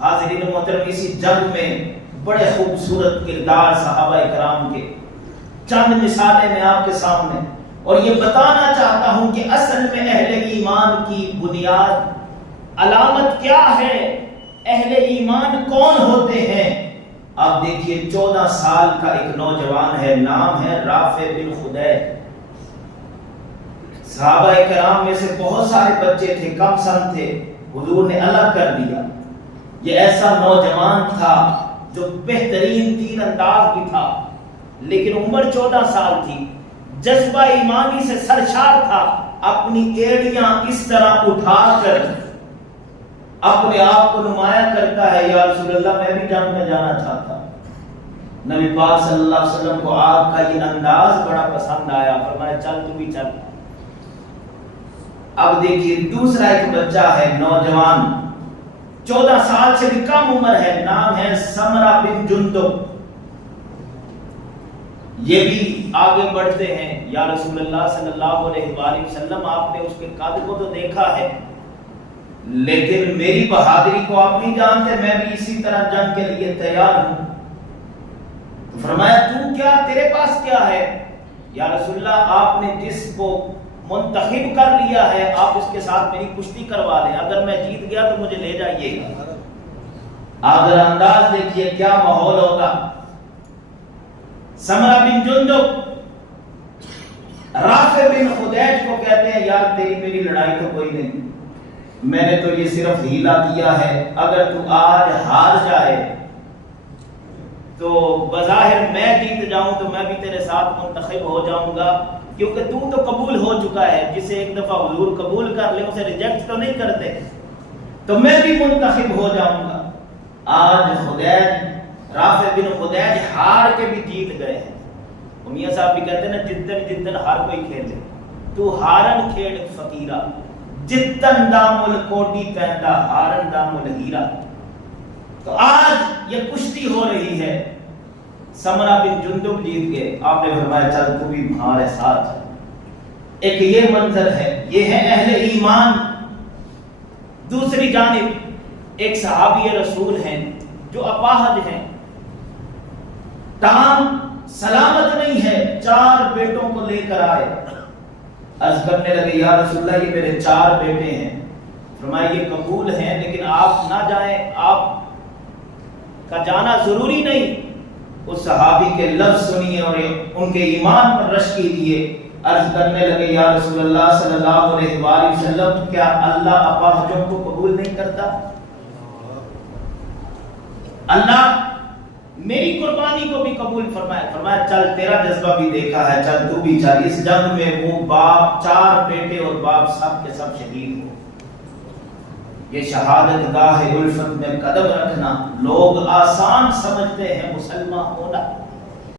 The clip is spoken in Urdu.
حاضرین محترم، اسی جنگ میں بڑے خوبصورت کردار صحابہ کرام کے، چند مثالیں میں آپ کے سامنے، اور یہ بتانا چاہتا ہوں کہ اصل میں اہل ایمان کی بنیاد علامت کیا ہے، اہل ایمان کون ہوتے ہیں۔ آپ دیکھیے 14 سال کا ایک نوجوان ہے، نام ہے رافع بن خدیج۔ صحابہ کرام میں سے بہت سارے بچے تھے، کم سن تھے، حضور نے الگ کر دیا۔ یہ ایسا نوجوان تھا جو بہترین تیر انداز بھی تھا، لیکن عمر 14 سال تھی، جذبہ ایمانی سے سرشار تھا، اپنی ایڑیاں اس طرح اٹھا کر اپنے آپ کو نمایاں کرتا ہے، یا رسول اللہ میں بھی جنگ میں جانا چاہتا۔ نبی پاک صلی اللہ علیہ وسلم کو آپ کا یہ انداز بڑا پسند آیا، فرمایا چل تو بھی چل۔ اب دیکھیے دوسرا ایک بچہ ہے، نوجوان، 14 سال سے بھی کم عمر ہے، نام ہے سمرہ بن جندب۔ یہ بھی آگے بڑھتے ہیں، یا رسول اللہ صلی اللہ علیہ وآلہ وسلم آپ نے اس کے قد کو تو دیکھا ہے، لیکن میری بہادری کو آپ نہیں جانتے، میں بھی اسی طرح جنگ کے لیے تیار ہوں۔ تو فرمایا تو کیا، تیرے پاس کیا ہے؟ یا رسول اللہ آپ نے جس کو منتخب کر لیا ہے آپ اس کے ساتھ میری کشتی کروا لیں، اگر میں جیت گیا تو مجھے لے جائیے گا۔ اگر انداز دیکھیے کیا ماحول ہوگا۔ سمرہ بن جندب رافع بن خدیج کو کہتے ہیں یار تیری میری لڑائی تو کوئی نہیں، میں نے تو یہ صرف ہیلا کیا ہے، اگر تو آج ہار جائے تو بظاہر میں جیت جاؤں تو میں بھی تیرے ساتھ منتخب ہو جاؤں گا، کیونکہ تو قبول ہو چکا ہے، جسے ایک دفعہ حضور قبول کر لے اسے ریجیکٹ تو نہیں کرتے، تو میں بھی منتخب ہو جاؤں گا۔ آج خدیج، رافع بن خدیج ہار کے بھی جیت گئے ہیں۔ میاں صاحب بھی کہتے ہیں نا جتن ہر کوئی کھیلے، تو ہارن کھیڑ فقیرہ، جتن دام الکوٹی پہندا ہارن دام الہیرا۔ تو آج یہ کشتی ہو رہی ہے، سمرہ بن جندب جیت گئے، آپ نے فرمایا چل تو بھی ہمارے ساتھ۔ ایک یہ منظر ہے، یہ ہے اہل ایمان۔ دوسری جانب ایک صحابی رسول ہیں جو اپاہج ہیں، ٹانگ سلامت نہیں ہے، 4 بیٹوں کو لے کر آئے، عرض کرنے لگے یا رسول اللہ یہ میرے 4 بیٹے ہیں، فرمایا یہ قبول ہیں لیکن آپ نہ جائیں، آپ کا جانا ضروری نہیں۔ اس صحابی کے لفظ سنیے اور ان کے ایمان پر رشک کیجیے، عرض کرنے لگے یا رسول اللہ صلی اللہ علیہ وآلہ وسلم کیا اللہ اپاہجوں کو قبول نہیں کرتا؟ اللہ میری قربانی کو بھی قبول فرمایا۔ فرمایا چل تیرا جذبہ بھی دیکھا ہے، چل تو بھی چل۔ اس جنگ میں وہ باپ، 4 بیٹے اور باپ سب کے سب شہید ہو۔ یہ شہادت گاہ الفت میں قدم رکھنا لوگ آسان سمجھتے ہیں مسلمان ہونا،